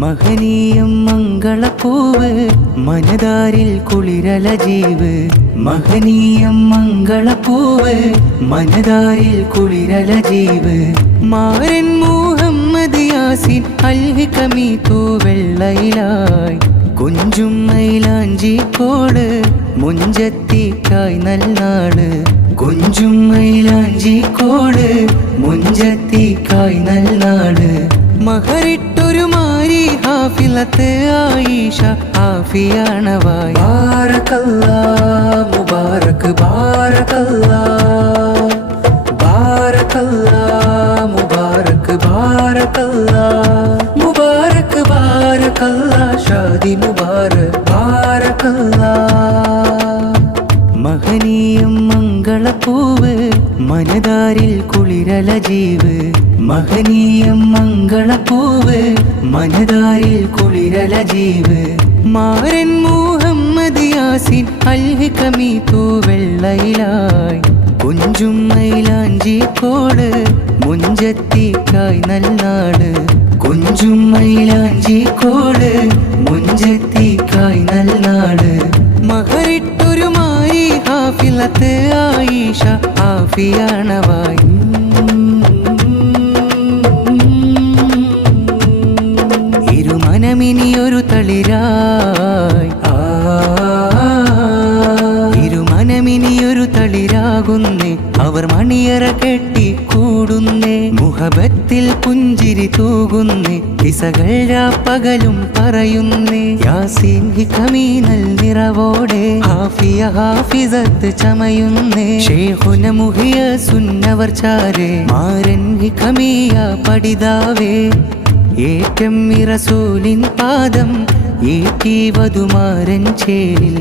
മഹനീയം മംഗളപ്പൂവ് മനതാരിൽ കുളിരല ജീവ്. മഹനീയം മംഗളപ്പൂവ് മനതാരിൽ കുളിരല ജീവ്. മാരൻ മുഹമ്മദ് യാസിൻ അൽഹികമി തൂവെള്ളയിലായി കുഞ്ചും മൈലാഞ്ചിക്കോട് മുഞ്ചത്തിക്കായ് നൽനാട്. കുഞ്ചും മൈലാഞ്ചിക്കോട് മുഞ്ചത്തിക്കായ് നൽനാട്. മഹറിട്ടൊരു മാരി ഹാഫിലത്ത് ആയിഷ ആഫിയാണവായി. ബാരക്കല്ലാ മുബാരക് ബാരക്കല്ലാ ബാരക്കല്ലാ മുബാരക് ബാരക്കല്ലാ മുബാരക് ബാരക്കല്ലാ ഷാദി മുബാരക് ബാരക്കല്ലാ. മഹനീയം മംഗളപ്പൂവ് മനതാരിൽ കുളിരല ജീവ്. മഹനീയം മംഗളപ്പൂവ് മനതാരിൽ കുളിരല ജീവ്. മാരൻ മുഹമ്മദ് യാസിൻ അൽഹികമി തൂവെള്ളയിലായി കുഞ്ചും മൈലാഞ്ചിക്കോട് മുഞ്ചത്തിക്കായ് നൽനാട്. കുഞ്ചും മൈലാഞ്ചിക്കോട് മുഞ്ചത്തിക്കായ് നൽനാട്. മഹറിട്ടൊരു മാരി ഹാഫിലത്ത് ആയിഷ ആഫിയാണവായി. ഇരുമനമിനിയൊരു തളിരായി ഇരുമനമിനിയൊരു തളിരാകുന്നേ. അവർ മണിയറ കെട്ടി കൂടുന്നേ. മുഹബത്തിൽ പുഞ്ചിരി തൂകുന്നേ. കിസകൾ പകലും പറയുന്നേ. യാസീൻ ഹികമീനൽ നിറവോടെ ഹാഫിയ ഹാഫിസത്ത് ചമയുന്നേ. ശൈഖുന മുഹിയ സുന്നവർ ചാരേ മാരൻ ഹികമിയ പഠിതാവേ. ഏറ്റം റസൂലിൻ പാദം ഏറ്റി വധുമാരൻ ചേലിൽ.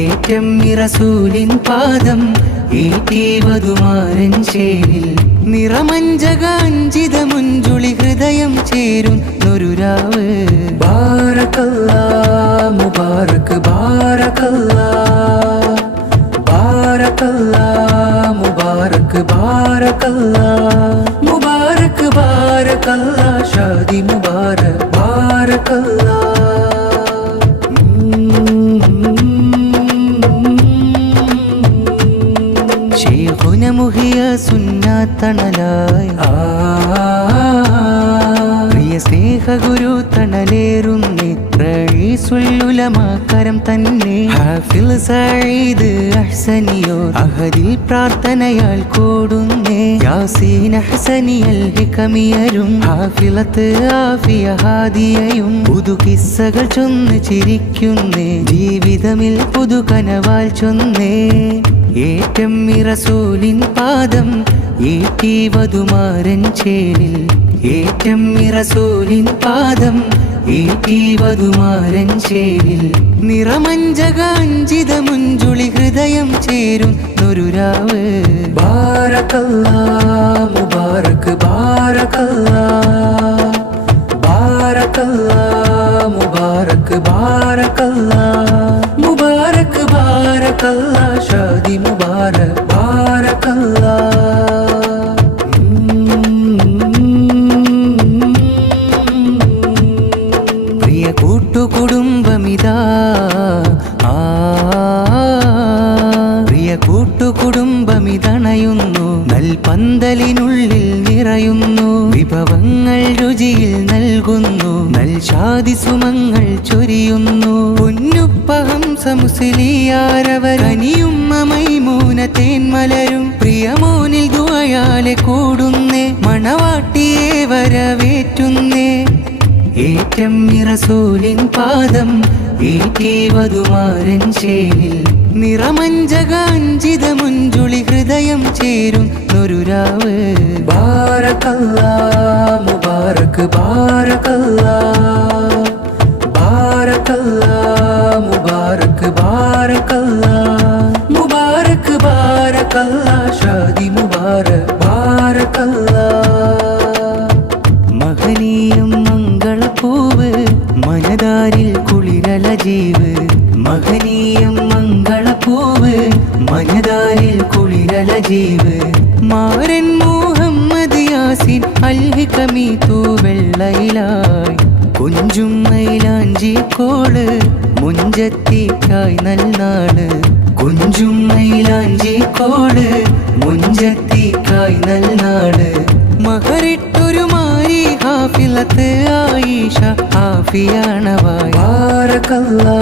ഏറ്റം റസൂലിൻ പാദം ഏറ്റി വധുമാരൻ ചേലിൽ. നിറമഞ്ചകാഞ്ചിത മുഞ്ചുളി ഹൃദയം ചേരുന്നൊരു രാവ്. ബാരക്കല്ലാ മുബാരക് ബാരക്കല്ലാ ബാരക്കല്ലാ മുബാരക് ബാരക്കല്ലാ മുബാരക് ബാരക്കല്ലാ ഷാദി മുബാരക് ബാരക്കല്ലാ. ശൈഖുന മുഹിയ സുന്നത്തണലായി പ്രിയ സ്നേഹഗുരു തണലേറുന്നേ. റഈസുൽ ഉലമ കരം തന്നെ ഹാഫിൽ സഈദ് അഹ്സനിയോർ അഹദിൽ പ്രാർത്ഥനയാൽ കൂടുന്നേ. യാസീൻ അഹ്സനിയൽ ഹികമിയരും ഹാഫിലത്ത് ആഫിയ ഹാദിയയും പുതുകിസ്സകൾ ചൊന്ന് ചിരിക്കുന്നേ. ജീവിതമിൽ പുതു കനവാൽ ചൊന്നേ. ഏറ്റം റസൂലിൻ പാദം ഏറ്റി വധുമാരൻ ചേലിൽ. ഏറ്റം റസൂലിൻ പാദം ഏറ്റി വധുമാരൻ ചേലിൽ. നിറമഞ്ചകാഞ്ചിത മുഞ്ചുളി ഹൃദയം ചേരുന്നൊരു രാവ്. ബാരക്കല്ലാ മുബാരക് ബാരക്കല്ലാ ബാരക്കല്ലാ മുബാരക് ബാരക്കല്ലാ മുബാരക് ബാരക്കല്ലാ ഷാദി മുബാരക് ബാരക്കല്ലാ. പ്രിയ കൂട്ടുകുടുംബമിതാ പ്രിയ കൂട്ടുകുടുംബമിതണയുന്നു. നൽപന്തലിനുള്ളിൽ നിറയുന്നു. വിഭവങ്ങൾ രുചിയിൽ നൽകുന്നു. നൽഷാദി സുമങ്ങൾ ചൊരിയുന്നു. പൊന്നുപ്പഹംസമുസ്ലിയാരവർ കനിയുമ്മ മൈമൂന തേന്മലരും പ്രിയമോനിൽ ദുആയാലെ കൂടുന്നേ. മണവാട്ടിയെ വരവേറ്റുന്നേ. ഏറ്റം റസൂലിൻ പാദം ഏറ്റി വധുമാരൻ ചേലിൽ. നിറമഞ്ചകാഞ്ചിത മുഞ്ചുളി ഹൃദയം ചേരുന്നൊരു രാവ്. ബാരക്കല്ലാ മുബാരക് ബാരക്കല്ലാ ബാരക്കല്ലാ മുബാരക് ബാരക്കല്ലാ മുബാരക് ബാരക്കല്ലാ ഷാദി മുബാരക് ബാരക്കല്ലാ. മഹനീയം മംഗളപ്പൂവ് മനതാരിൽ കുളിരല ജീവ്. മഹനീയം മംഗളപ്പൂവ് മനതാരിൽ കുളിരല ജീവ്. മാരൻ മുഹമ്മദ് യാസിൻ അൽഹികമി തൂവെള്ളയിലായി കുഞ്ചും മൈലാഞ്ചി കോള് മുഞ്ചത്തിക്കായി നൽനാള് കുഞ്ചും മൈലാഞ്ചി കോള് മുഞ്ചത്തിക്കായി നൽനാള് മഹറിട്ടൊരു മാരി ഹാഫിലത്ത് ആയിഷ ഹാഫിയാണവായി ബാരക്കല്ലാ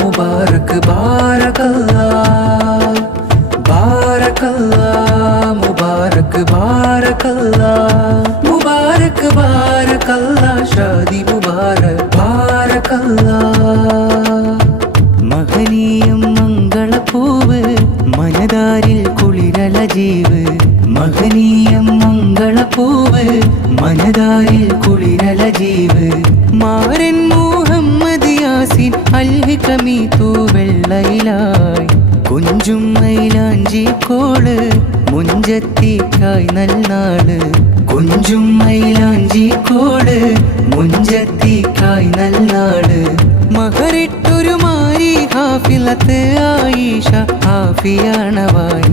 മുബാരക് ബാരക്കല്ലാ ബാരക്കല്ലാ മുബാരക് ബാരക്കല്ലാ മുബാരക് ബാരക്കല്ലാ ഷാദി മുബാരക് ബാരക്കല്ലാ മഹനീയം മംഗളപ്പൂവ് മനതാരിൽ കുളിരല ജീവ് മഹനീയം മംഗളപ്പൂവ് മനതാരിൽ കുളിരല ജീവ് മാരൻ മുഹമ്മദ് യാസിൻ അൽഹികമി തൂവെള്ളയിലായി കുഞ്ചും മൈലാഞ്ചി കോള് മുഞ്ചത്തിക്കായി നൽനാള് കുഞ്ചും മൈലാഞ്ചി കോള് മുഞ്ചത്തിക്കായി നൽനാള് മഹറിട്ടൊരു മാരി ഹാഫിലത്ത് ആയിഷ ഹാഫിയാണവായി